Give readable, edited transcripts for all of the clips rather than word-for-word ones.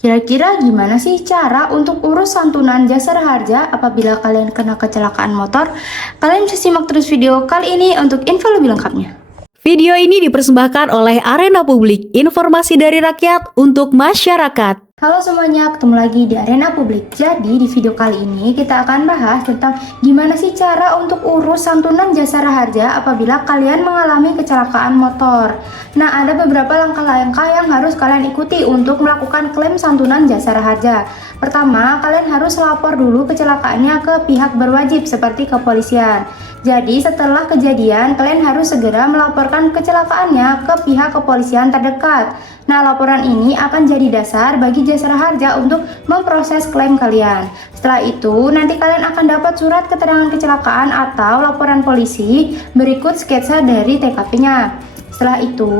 Kira-kira gimana sih cara untuk urus santunan jasara harja apabila kalian kena kecelakaan motor? Kalian bisa simak terus video kali ini untuk info lebih lengkapnya. Video ini dipersembahkan oleh Arena Publik, informasi dari rakyat untuk masyarakat. Halo semuanya, ketemu lagi di Arena Publik. Jadi di video kali ini kita akan bahas tentang gimana sih cara untuk urus santunan jasara harja apabila kalian mengalami kecelakaan motor. Nah, ada beberapa langkah-langkah yang harus kalian ikuti untuk melakukan klaim santunan jasara harja. Pertama, kalian harus lapor dulu kecelakaannya ke pihak berwajib seperti kepolisian. Jadi setelah kejadian, kalian harus segera melaporkan kecelakaannya ke pihak kepolisian terdekat. Nah, laporan ini akan jadi dasar bagi jasara harja untuk memproses klaim kalian. Setelah itu, nanti kalian akan dapat surat keterangan kecelakaan atau laporan polisi berikut sketsa dari TKP-nya. Setelah itu,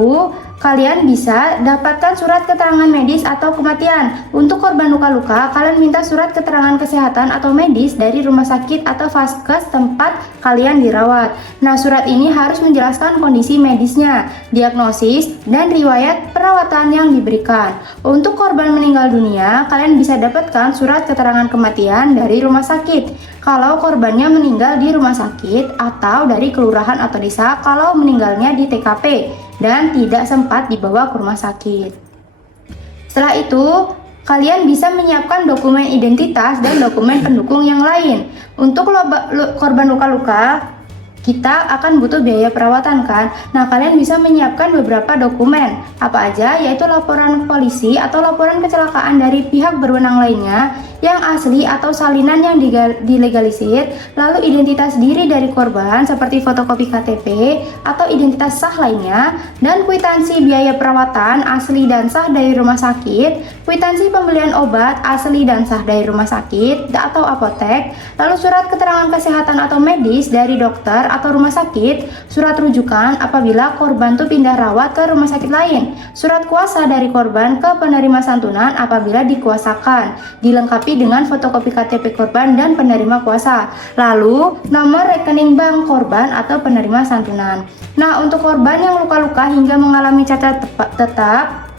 kalian bisa dapatkan surat keterangan medis atau kematian. Untuk korban luka-luka, kalian minta surat keterangan kesehatan atau medis dari rumah sakit atau vaskes tempat kalian dirawat. Nah, surat ini harus menjelaskan kondisi medisnya, diagnosis, dan riwayat perawatan yang diberikan. Untuk korban meninggal dunia, kalian bisa dapatkan surat keterangan kematian dari rumah sakit kalau korbannya meninggal di rumah sakit, atau dari kelurahan atau desa kalau meninggalnya di TKP dan tidak sempat dibawa ke rumah sakit. Setelah itu, kalian bisa menyiapkan dokumen identitas dan dokumen pendukung yang lain. Untuk korban luka-luka, kita akan butuh biaya perawatan kan? Nah, kalian bisa menyiapkan beberapa dokumen. Apa aja? Yaitu laporan polisi atau laporan kecelakaan dari pihak berwenang lainnya yang asli atau salinan yang dilegalisir, lalu identitas diri dari korban seperti fotokopi KTP atau identitas sah lainnya, dan kwitansi biaya perawatan asli dan sah dari rumah sakit, kwitansi pembelian obat asli dan sah dari rumah sakit atau apotek, lalu surat keterangan kesehatan atau medis dari dokter atau rumah sakit, surat rujukan apabila korban tuh pindah rawat ke rumah sakit lain, surat kuasa dari korban ke penerima santunan apabila dikuasakan, dilengkapi dengan fotokopi KTP korban dan penerima kuasa, lalu nomor rekening bank korban atau penerima santunan. Nah, untuk korban yang luka-luka hingga mengalami cacat tetap,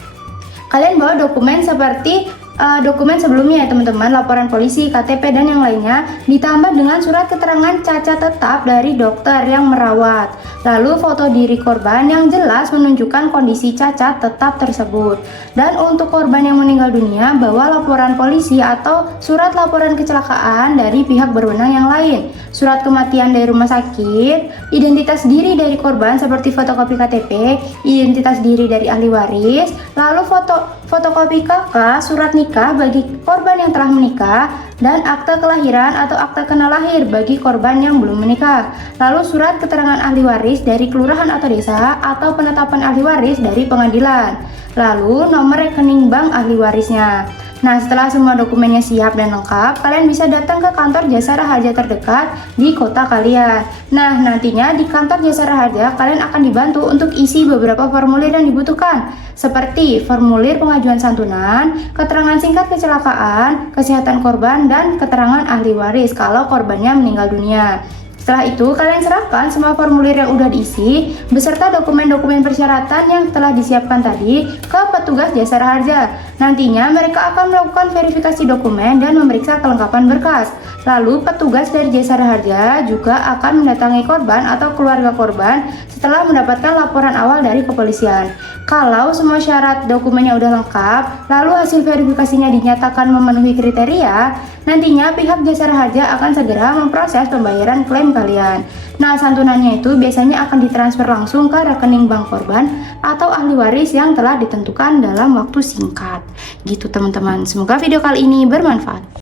kalian bawa dokumen seperti dokumen sebelumnya ya teman-teman, laporan polisi, KTP, dan yang lainnya, ditambah dengan surat keterangan cacat tetap dari dokter yang merawat, lalu foto diri korban yang jelas menunjukkan kondisi cacat tetap tersebut. Dan untuk korban yang meninggal dunia, bawa laporan polisi atau surat laporan kecelakaan dari pihak berwenang yang lain, surat kematian dari rumah sakit, identitas diri dari korban seperti fotokopi KTP, identitas diri dari ahli waris, lalu fotokopi KK, surat nikah bagi korban yang telah menikah, dan akta kelahiran atau akta kena lahir bagi korban yang belum menikah. Lalu surat keterangan ahli waris dari kelurahan atau desa atau penetapan ahli waris dari pengadilan. Lalu nomor rekening bank ahli warisnya. Nah, setelah semua dokumennya siap dan lengkap, kalian bisa datang ke kantor jasara harja terdekat di kota kalian. Nah, nantinya di kantor jasara harja, kalian akan dibantu untuk isi beberapa formulir yang dibutuhkan, seperti formulir pengajuan santunan, keterangan singkat kecelakaan, kesehatan korban, dan keterangan ahli waris kalau korbannya meninggal dunia. Setelah itu, kalian serahkan semua formulir yang udah diisi beserta dokumen-dokumen persyaratan yang telah disiapkan tadi ke petugas jasara harja. Nantinya mereka akan melakukan verifikasi dokumen dan memeriksa kelengkapan berkas. Lalu petugas dari jasara harja juga akan mendatangi korban atau keluarga korban setelah mendapatkan laporan awal dari kepolisian. Kalau semua syarat dokumennya udah lengkap, lalu hasil verifikasinya dinyatakan memenuhi kriteria, nantinya pihak jasara harja akan segera memproses pembayaran klaim kalian. Nah, santunannya itu biasanya akan ditransfer langsung ke rekening bank korban atau ahli waris yang telah ditentukan dalam waktu singkat. Gitu teman-teman, semoga video kali ini bermanfaat.